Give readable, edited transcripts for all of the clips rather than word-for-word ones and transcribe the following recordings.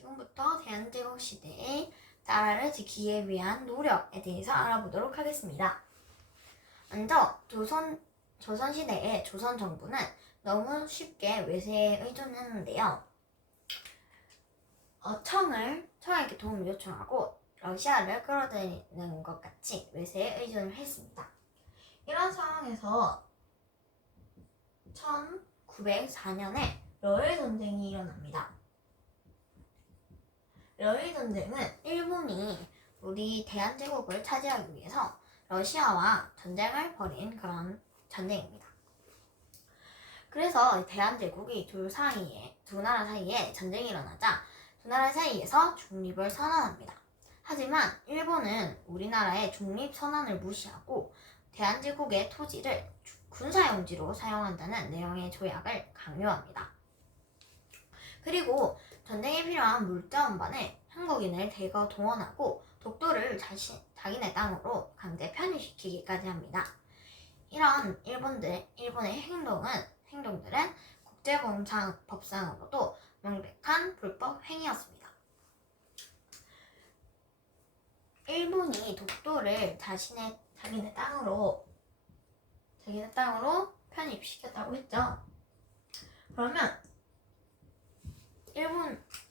지금부터 대한제국 시대의 나라를 지키기 위한 노력에 대해서 알아보도록 하겠습니다. 먼저 조선시대의 조선 정부는 너무 쉽게 외세에 의존했는데요. 청에게 도움을 요청하고 러시아를 끌어들이는 것 같이 외세에 의존을 했습니다. 이런 상황에서 1904년에 러일 전쟁이 일어납니다. 러일 전쟁은 일본이 우리 대한제국을 차지하기 위해서 러시아와 전쟁을 벌인 그런 전쟁입니다. 그래서 대한제국이 두 나라 사이에 전쟁이 일어나자 두 나라 사이에서 중립을 선언합니다. 하지만 일본은 우리나라의 중립 선언을 무시하고 대한제국의 토지를 군사용지로 사용한다는 내용의 조약을 강요합니다. 그리고 전쟁에 필요한 물자 운반에 한국인을 대거 동원하고 독도를 자기네 땅으로 강제 편입시키기까지 합니다. 이런 일본의 행동들은 국제법상으로도 명백한 불법 행위였습니다. 일본이 독도를 자기네 땅으로 편입시켰다고 했죠. 그러면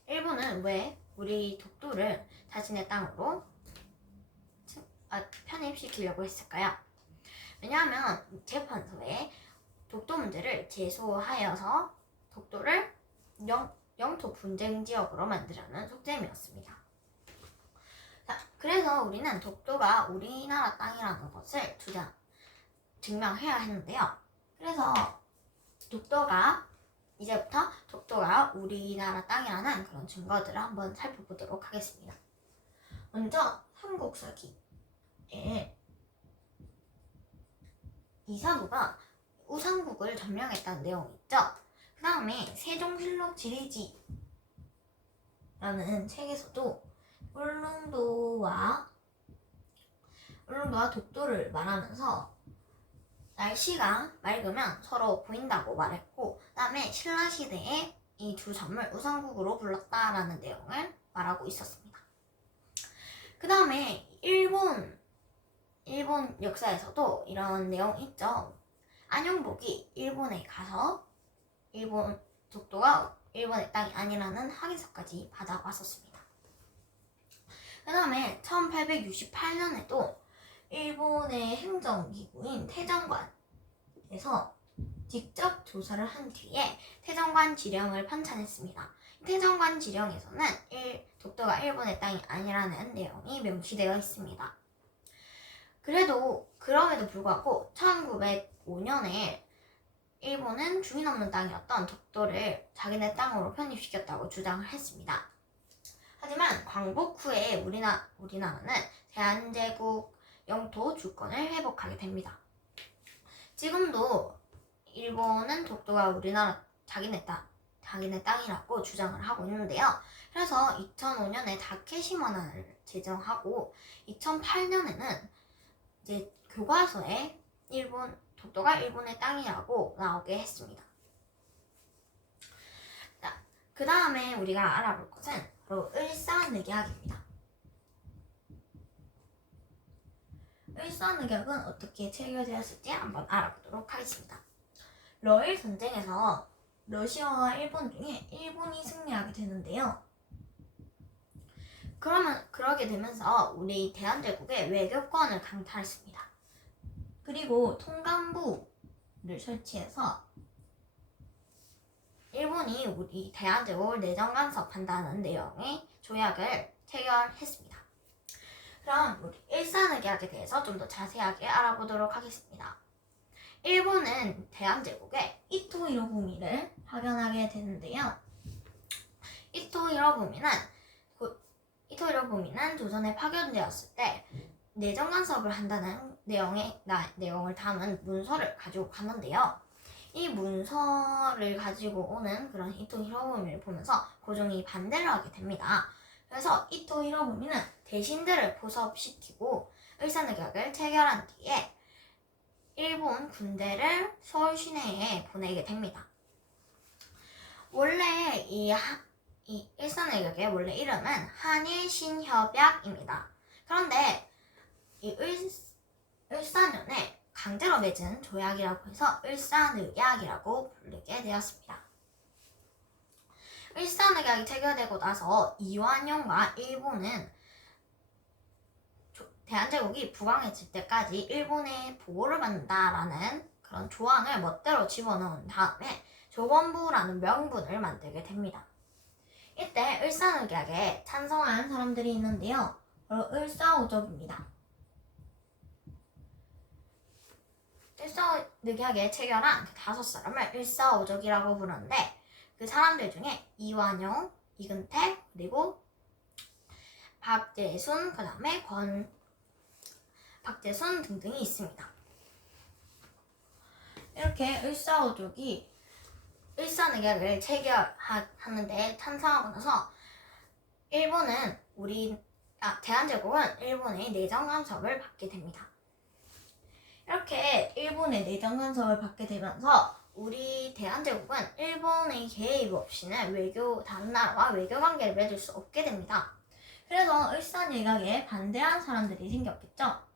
일본은 왜 우리 독도를 자신의 땅으로 편입시키려고 했을까요? 왜냐하면 재판소에 독도 문제를 제소하여서 독도를 영토 분쟁 지역으로 만들려는 속셈이었습니다. 그래서 우리는 독도가 우리나라 땅이라는 것을 증명해야 했는데요. 그래서 이제부터 독도가 우리나라 땅이라는 그런 증거들을 한번 살펴보도록 하겠습니다. 먼저 삼국사기에 이사도가 우상국을 점령했다는 내용이 있죠. 그 다음에 세종실록 지리지라는 책에서도 울릉도와 독도를 말하면서 날씨가 맑으면 서로 보인다고 말했고, 그 다음에 신라시대에 이 두 섬을 우상국으로 불렀다라는 내용을 말하고 있었습니다. 그 다음에 일본 역사에서도 이런 내용이 있죠. 안용복이 일본에 가서 독도가 일본의 땅이 아니라는 확인서까지 받아왔었습니다. 그 다음에 1868년에도 일본의 행정기구인 태정관에서 직접 조사를 한 뒤에 태정관 지령을 편찬했습니다. 태정관 지령에서는 독도가 일본의 땅이 아니라는 내용이 명시되어 있습니다. 그럼에도 불구하고 1905년에 일본은 주인 없는 땅이었던 독도를 자기네 땅으로 편입시켰다고 주장을 했습니다. 하지만 광복 후에 우리나라는 대한제국 영토 주권을 회복하게 됩니다. 지금도 일본은 독도가 우리나라 자기네 땅이라고 주장을 하고 있는데요. 그래서 2005년에 다케시마나를 제정하고 2008년에는 이제 교과서에 독도가 일본의 땅이라고 나오게 했습니다. 그 다음에 우리가 알아볼 것은 바로 을사늑약입니다. 을사늑약은 어떻게 체결되었을지 한번 알아보도록 하겠습니다. 러일 전쟁에서 러시아와 일본 중에 일본이 승리하게 되는데요. 그러게 되면서 우리 대한제국의 외교권을 강탈했습니다. 그리고 통감부를 설치해서 일본이 우리 대한제국을 내정 간섭한다는 내용의 조약을 체결했습니다. 그럼 우리 일사늑약에 대해서 좀 더 자세하게 알아보도록 하겠습니다. 일본은 대한제국에 이토 히로부미를 파견하게 되는데요. 이토 히로부미는 조선에 파견되었을 때 내정 간섭을 한다는 내용을 담은 문서를 가지고 가는데요. 이 문서를 가지고 오는 그런 이토 히로부미를 보면서 고종이 반대를 하게 됩니다. 그래서 이토 히로부미는 대신들을 포섭시키고 을사늑약을 체결한 뒤에 일본 군대를 서울 시내에 보내게 됩니다. 원래 이 이 일산의격의 원래 이름은 한일신협약입니다. 그런데 이 을사년에 강제로 맺은 조약이라고 해서 을사늑약이라고 부르게 되었습니다. 을사늑약이 체결되고 나서 이완용과 일본은 대한제국이 부강해질 때까지 일본의 보호를 받는다라는 그런 조항을 멋대로 집어넣은 다음에 조건부라는 명분을 만들게 됩니다. 이때 을사늑약에 찬성한 사람들이 있는데요. 바로 을사오적입니다. 을사늑약에 체결한 그 5사람을 을사오적이라고 부르는데 그 사람들 중에 이완용, 이근택, 그리고 박재순, 그 다음에 박재순 등등이 있습니다. 이렇게 을사오족이 을사늑약을 체결하는데 찬성하고 나서 대한제국은 일본의 내정 간섭을 받게 됩니다. 이렇게 일본의 내정 간섭을 받게 되면서 우리 대한제국은 일본의 개입 없이는 다른 나라와 외교 관계를 맺을 수 없게 됩니다. 그래서 을사늑약에 반대한 사람들이 생겼겠죠.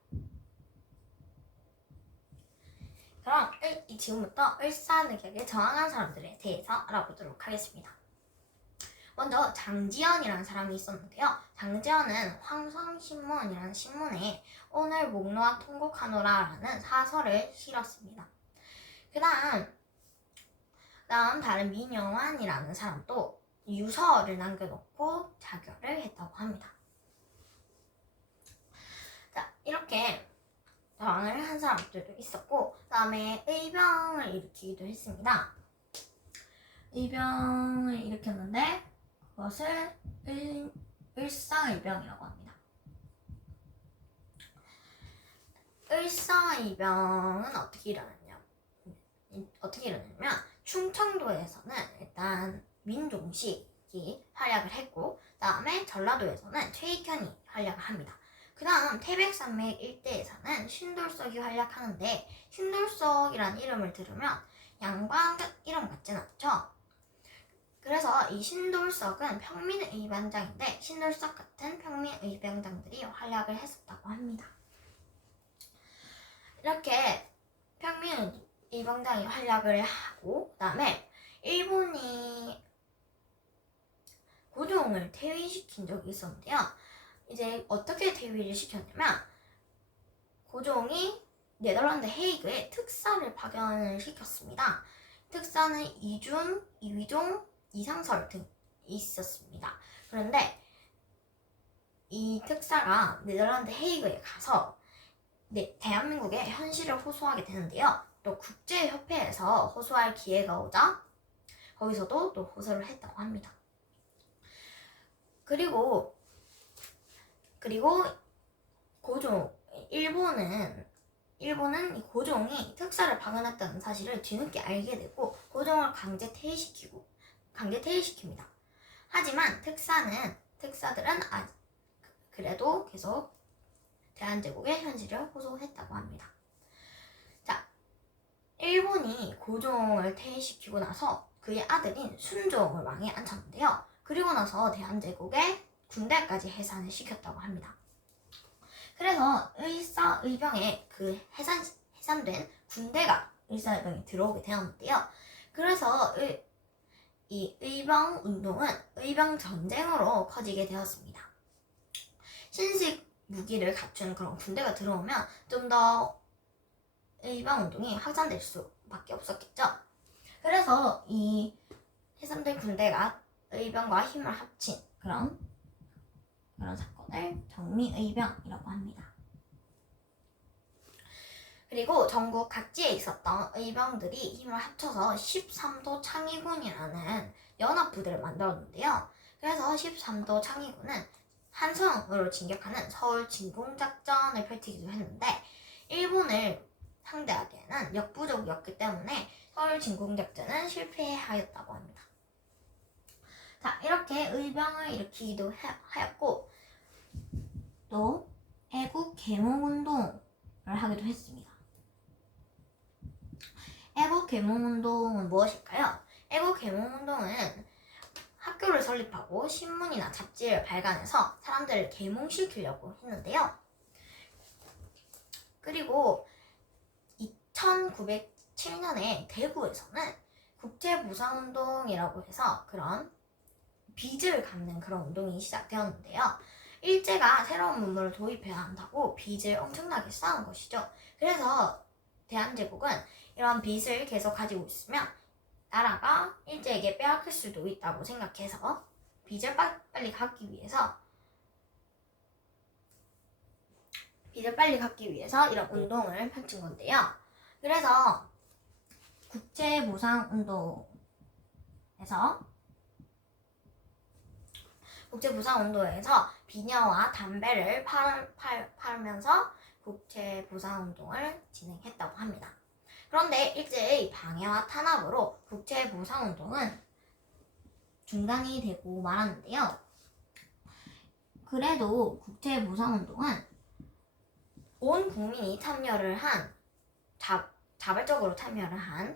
그럼 지금부터 을사늑약에 저항한 사람들에 대해서 알아보도록 하겠습니다. 먼저 장지연이라는 사람이 있었는데요. 장지연은 황성신문이라는 신문에 오늘 목놓아 통곡하노라라는 사설을 실었습니다. 그 다음 다른 민영환이라는 사람도 유서를 남겨놓고 자결을 했다고 합니다. 자, 이렇게 저항을 한 사람들도 있었고, 그 다음에 의병을 일으키기도 했습니다. 의병을 일으켰는데 그것을 을사의병이라고 합니다. 을사의병은 어떻게 일어났냐면 충청도에서는 일단 민종식이 활약을 했고, 그 다음에 전라도에서는 최익현이 활약을 합니다. 그 다음 태백산맥 일대에서는 신돌석이 활약하는데, 신돌석이란 이름을 들으면 양반 이름 같진 않죠? 그래서 이 신돌석은 평민의병장인데 신돌석 같은 평민의병장들이 활약을 했었다고 합니다. 이렇게 평민의병장이 활약을 하고, 그 다음에 일본이 고종을 퇴위시킨 적이 있었는데요. 이제 어떻게 퇴위를 시켰냐면 고종이 네덜란드 헤이그에 특사를 파견을 시켰습니다. 특사는 이준, 이위종, 이상설 등 있었습니다. 그런데 이 특사가 네덜란드 헤이그에 가서 대한민국의 현실을 호소하게 되는데요. 또 국제협회에서 호소할 기회가 오자 거기서도 또 호소를 했다고 합니다. 그리고 일본은 이 고종이 특사를 파견했다는 사실을 뒤늦게 알게 되고 고종을 강제 퇴위시킵니다. 하지만 특사들은 그래도 계속 대한제국의 현실을 호소했다고 합니다. 자, 일본이 고종을 퇴위시키고 나서 그의 아들인 순종을 왕에 앉혔는데요. 그리고 나서 대한제국의 군대까지 해산을 시켰다고 합니다. 그래서 을사의병에 그 해산된 군대가 을사의병에 들어오게 되었는데요. 그래서 이 의병운동은 의병전쟁으로 커지게 되었습니다. 신식 무기를 갖춘 그런 군대가 들어오면 좀 더 의병운동이 확산될 수밖에 없었겠죠. 그래서 이 해산된 군대가 의병과 힘을 합친 그런 사건을 정미의병이라고 합니다. 그리고 전국 각지에 있었던 의병들이 힘을 합쳐서 13도 창의군이라는 연합부대를 만들었는데요. 그래서 13도 창의군은 한성으로 진격하는 서울 진공작전을 펼치기도 했는데 일본을 상대하기에는 역부족이었기 때문에 서울 진공작전은 실패하였다고 합니다. 자, 이렇게 의병을 일으키기도 하였고 또 애국 계몽운동을 하기도 했습니다. 애국 계몽운동은 무엇일까요? 애국 계몽운동은 학교를 설립하고 신문이나 잡지를 발간해서 사람들을 계몽시키려고 했는데요. 그리고 1907년에 대구에서는 국제무상운동이라고 해서 그런 빚을 갚는 그런 운동이 시작되었는데요. 일제가 새로운 문물을 도입해야 한다고 빚을 엄청나게 쌓은 것이죠. 그래서 대한제국은 이런 빚을 계속 가지고 있으면 나라가 일제에게 빼앗길 수도 있다고 생각해서 빚을 빨리 갚기 위해서 이런 운동을 펼친 건데요. 그래서 국제무상운동에서 비녀와 담배를 팔면서 국제무상운동을 진행했다고 합니다. 그런데 일제의 방해와 탄압으로 국제무상운동은 중단이 되고 말았는데요. 그래도 국제무상운동은 온 국민이 자발적으로 참여를 한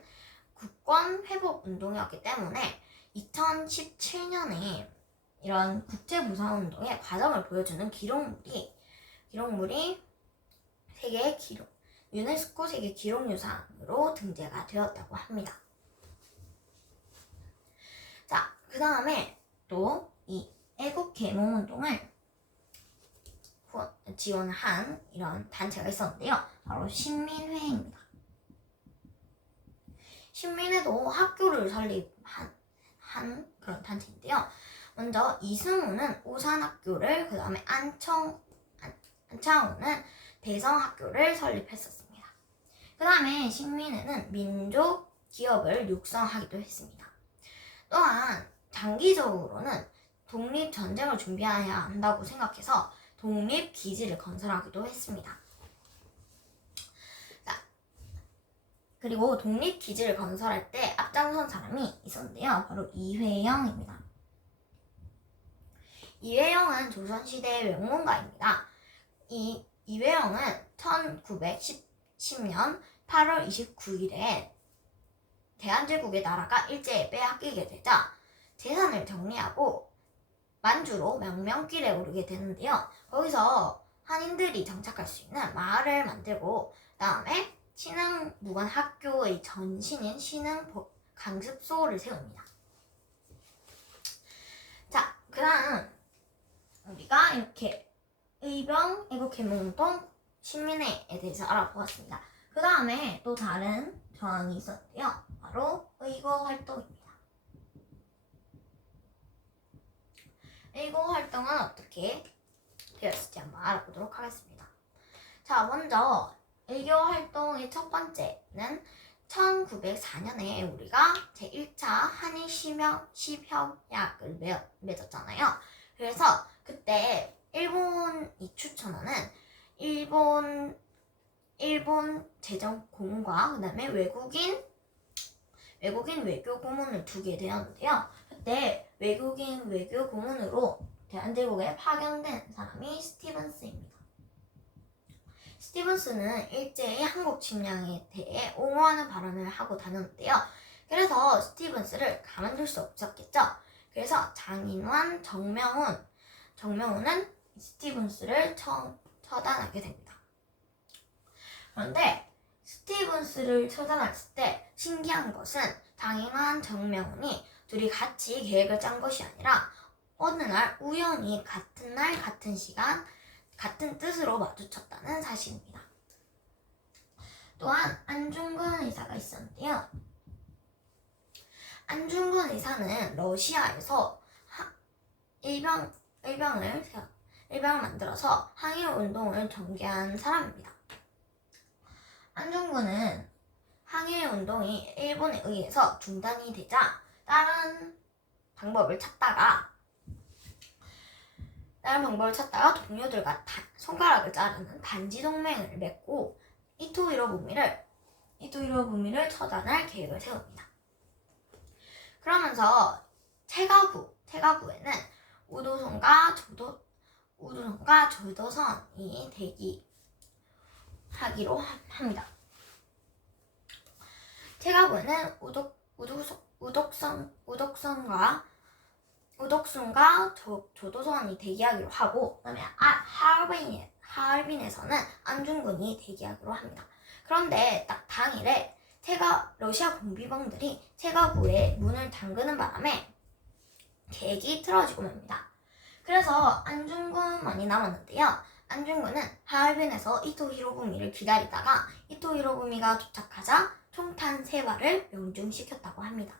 국권 회복 운동이었기 때문에 2017년에 이런 국제무상운동의 과정을 보여주는 기록물이 유네스코 세계 기록유산으로 등재가 되었다고 합니다. 자, 그 다음에 또 이 애국계몽운동을 지원한 이런 단체가 있었는데요. 바로 신민회입니다. 신민회도 학교를 설립한 그런 단체인데요. 먼저 이승우는 우산학교를, 그 다음에 안창호는 대성학교를 설립했었습니다. 그 다음에 신민회는 민족 기업을 육성하기도 했습니다. 또한 장기적으로는 독립전쟁을 준비해야 한다고 생각해서 독립기지를 건설하기도 했습니다. 자, 그리고 독립기지를 건설할 때 앞장선 사람이 있었는데요. 바로 이회영입니다. 이회영은 조선시대의 명문가입니다. 이회영은 1910년 8월 29일에 대한제국의 나라가 일제에 빼앗기게 되자 재산을 정리하고 만주로 명명길에 오르게 되는데요. 거기서 한인들이 정착할 수 있는 마을을 만들고 그다음에 신흥무관학교의 전신인 신흥강습소를 세웁니다. 자, 그 다음 우리가 이렇게 의병, 애국계몽운동, 신민회에 대해서 알아보았습니다. 그 다음에 또 다른 전환이 있었는데요. 바로 의거활동입니다. 의거활동은 어떻게 되었을지 한번 알아보도록 하겠습니다. 자, 먼저 의거활동의 첫 번째는 1904년에 우리가 제1차 한일 시협약을 맺었잖아요. 그래서 그때 일본이 추천하는 일본 재정고문과 그다음에 외국인 외교 고문을 두게 되었는데요. 그때 외국인 외교 고문으로 대한제국에 파견된 사람이 스티븐스입니다. 스티븐스는 일제의 한국 침략에 대해 옹호하는 발언을 하고 다녔는데요. 그래서 스티븐스를 가만둘 수 없었겠죠. 그래서 장인환 정명훈은 스티븐스를 처단하게 됩니다. 그런데 스티븐스를 처단했을 때 신기한 것은 장인환 정명훈이 둘이 같이 계획을 짠 것이 아니라 어느 날 우연히 같은 날 같은 시간 같은 뜻으로 마주쳤다는 사실입니다. 또한 안중근 의사가 있었는데요. 안중근 의사는 러시아에서 일병을 만들어서 항일운동을 전개한 사람입니다. 안중근은 항일운동이 일본에 의해서 중단이 되자 다른 방법을 찾다가 동료들과 손가락을 자르는 반지동맹을 맺고 이토 히로부미를 처단할 계획을 세웁니다. 그러면서 체가부에는 우도선과 조도선이 대기하기로 합니다. 체가부에는 우독선과 우덕순과 조도선이 대기하기로 하고, 그다음에 하얼빈에서는 안중근이 대기하기로 합니다. 그런데 딱 당일에 러시아 공비병들이 체가구의 문을 잠그는 바람에 계획이 틀어지고 맙니다. 그래서 안중근만이 남았는데요. 안중근은 하얼빈에서 이토 히로부미를 기다리다가 이토 히로부미가 도착하자 총탄 3발을 명중시켰다고 합니다.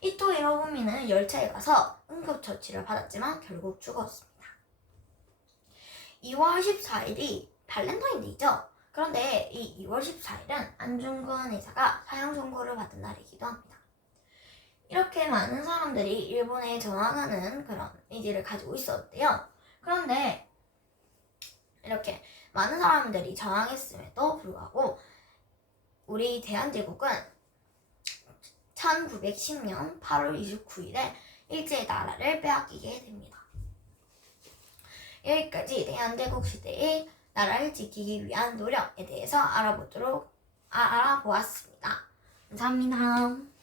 이토 히로부미는 열차에 가서 응급처치를 받았지만 결국 죽었습니다. 2월 14일이 발렌타인데이죠. 그런데 이 2월 14일은 안중근 의사가 사형 선고를 받은 날이기도 합니다. 이렇게 많은 사람들이 일본에 저항하는 그런 의지를 가지고 있었는데요. 그런데 이렇게 많은 사람들이 저항했음에도 불구하고 우리 대한제국은 1910년 8월 29일에 일제의 나라를 빼앗기게 됩니다. 여기까지 대한제국 시대의 나라를 지키기 위한 노력에 대해서 알아보았습니다. 감사합니다.